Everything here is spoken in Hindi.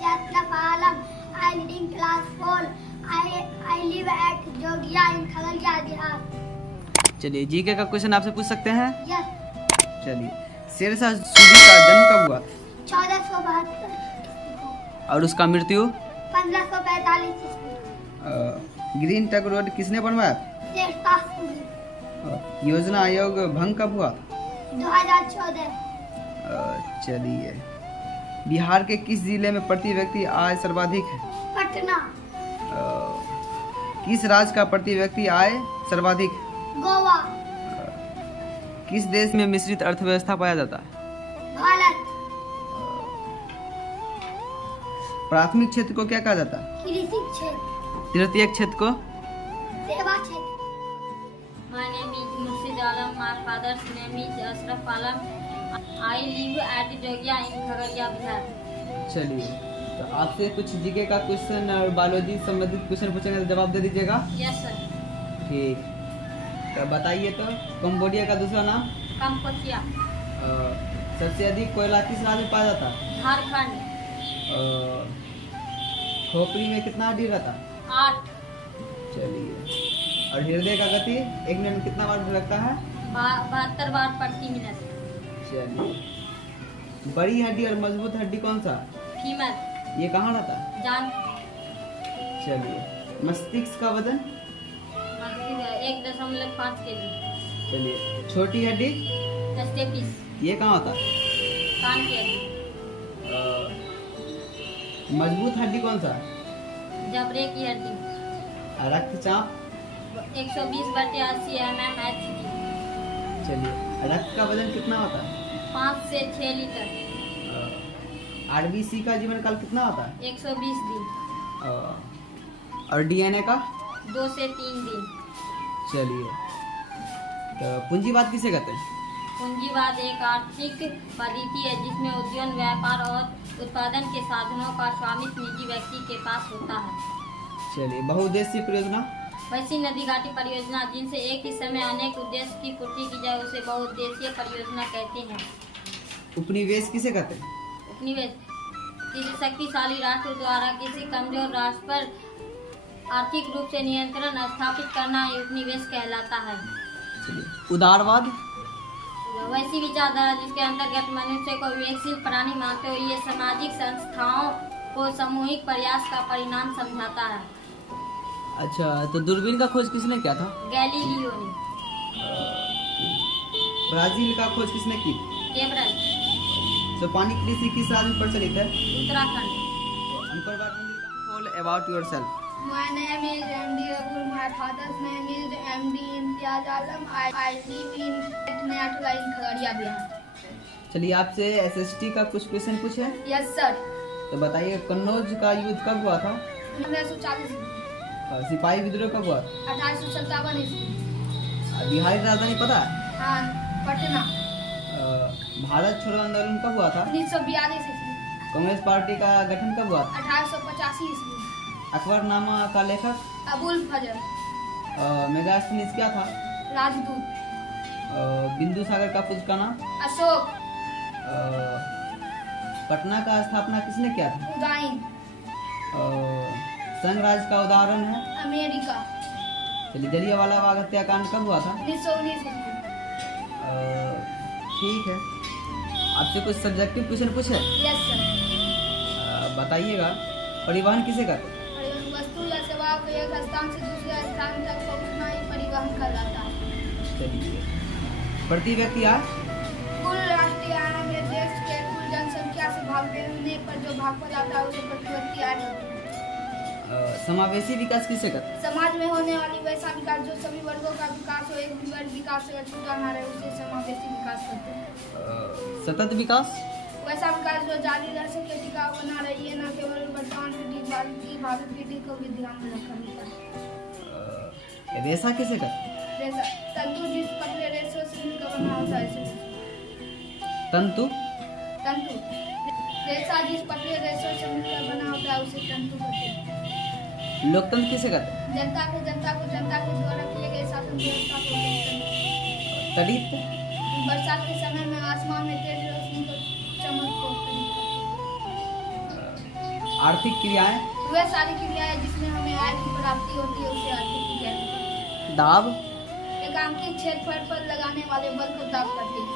is Ashraf Alam. I read in class 4. I live at Jogiya in Khagaria Bihar. चलिए जीके का क्वेश्चन आपसे पूछ सकते हैं. Yes. चलिए शेरशाह सूरी का जन्म कब हुआ? 1472 और उसका मृत्यु? 1545 ईस्वी. ग्रीन टक रोड किसने बनवाया? शेरशाह सूरी. योजना आयोग भंग कब हुआ? 2014. चलिए बिहार के किस जिले में प्रति व्यक्ति आय सर्वाधिक है? पटना. किस राज्य का प्रति व्यक्ति आय सर्वाधिक है? गोवा. किस देश में मिश्रित अर्थव्यवस्था पाया जाता है? भारत. प्राथमिक क्षेत्र को क्या कहा जाता है? कृषि क्षेत्र. तृतीयक क्षेत्र को? सेवा क्षेत्र. My name is Murshid Alam. My father's name is Ashraf Alam. I live at Jogiya in Khagaria Bihar. चलिए तो आपसे कुछ जीके का क्वेश्चन और बायोलॉजी संबंधित क्वेश्चन पूछेंगे तो जवाब दे दीजिएगा. Yes sir. ठीक तो बताइए तो कंबोडिया का दूसरा नाम? कंपोचिया. सबसे अधिक कोयला किस राज्य में पाया जाता है? झारखंड. खोपड़ी में कितना हड्डी रहता है? 8. चलिए और हृदय का गति एक मिनट में कितना बार लगता है? 72 बार प्रति मिनट. चलिए बड़ी हड्डी और मजबूत हड्डी कौन सा? फीमेल. ये कहाँ रहता है? जान. चलिए मस्तिष्क का वजन? 1.5 kg. चलिए छोटी हड्डी? टेस्टिस. ये कहाँ होता है? कान की हड्डी. मजबूत हड्डी कौन सा है? जबड़े की हड्डी. रक्तचाप? 120/80 mm HG. चलिए रक्त का वजन कितना होता है? 5 से 6 लीटर. आरबीसी का जीवन काल कितना होता है? 120 दिन. और डीएनए का? 2 से 3 दिन. चलिए तो पूंजीवाद किसे कहते हैं? पूंजीवाद एक आर्थिक पद्धति है जिसमें उद्योग व्यापार और उत्पादन के साधनों का स्वामित्व निजी व्यक्ति के पास होता है. चलिए बहुउद्देशीय परियोजना? वैसी नदी घाटी परियोजना जिनसे एक ही समय अनेक उद्देश्य की पूर्ति की जाए उसे बहुउद्देशीय परियोजना कहते हैं. उपनिवेश किसे कहते हैं? उपनिवेश किसी शक्तिशाली राष्ट्र द्वारा किसी कमजोर राष्ट्र पर आर्थिक रूप से नियंत्रण स्थापित करना उपनिवेश कहलाता है. चलिए उदारवाद? वैसी विचारधारा जिसके अंतर्गत मनुष्य को विवेकशील प्राणी मानते हुए ये सामाजिक संस्थाओं को सामूहिक प्रयास का परिणाम समझाता है. अच्छा तो दूरबीन का खोज किसने किया था? गैलीलियो ने. ब्राजील का खोज किसने की? केब्रल. तो पानी कृषि किस राज्य में प्रचलित है? Uttarakhand. All about yourself. My name is MD Abul. My father's name is MD Imtiaz Alam. I live in Netla in Khagaria Bihar. चलिए आपसे एसएसटी का कुछ क्वेश्चन पूछे. Yes sir. तो बताइए कन्नौज का युद्ध कब हुआ था? 1940. सिपाही विद्रोह कब हुआ? 1857 ईस्वी. बिहार की राजधानी पता है? हाँ पटना. भारत छोड़ो आंदोलन कब हुआ था? 1942 ईस्वी. कांग्रेस पार्टी का गठन कब हुआ था? 1885 ईस्वी. अकबरनामा का लेखक? अबुल फजल. मेगास्थनीज क्या था? राजदूत. बिंदु सागर का पुत्र का नाम? अशोक. पटना का स्थापना किसने किया था? उदयन. संघ राज्य का उदाहरण है? अमेरिका. चलिए जलियांवाला बाग हत्याकांड कब हुआ था? 1919 ईस्वी. ठीक है आपसे कुछ सब्जेक्टिव क्वेश्चन पूछे. Yes sir. बताइएगा परिवहन किसे कहते हैं? वस्तु या सेवा को एक स्थान से दूसरे स्थान तक पहुंचना ही परिवहन कहलाता है. चलिए प्रति व्यक्ति आय? कुल राष्ट्रीय आय में देश के कुल जनसंख्या से भाग देने पर जो भागफल आता है उसे प्रति व्यक्ति आय कहते हैं. समावेशी विकास किसे कहते हैं? समाज में होने वाली वैसा विकास जो सभी वर्गों का विकास हो, एक भी वर्ग विकास से छूटा ना रहे उसे समावेशी विकास कहते हैं. सतत विकास? वैसा विकास जो जारी रह सके, टिकाऊ बना रहे, ये न केवल वर्तमान पीढ़ी बल्कि भावी पीढ़ी को भी ध्यान में रखना होता है. रेशा किसे कहते हैं? रेशा तंतु जिस पतले रेशों से मिलकर बना होता है इसे तंतु? तंतु. रेशा जिस पतले रेशों से मिलकर बना होता है उसे तंतु कहते हैं. लोकतंत्र किसे कहते हैं? जनता को जनता के द्वारा किए गए शासन व्यवस्था को लोकतंत्र. तड़ित? बरसात के समय में आसमान में तेज रोशनी को चमक को आर्थिक क्रियाएं। वह सारी क्रियाएं जिसमें हमें आय की प्राप्ति होती है उसे आर्थिक क्रिया कहते हैं। दाब। एकांकी क्षेत्रफल पर लगाने वाले बल को दाब कहते हैं।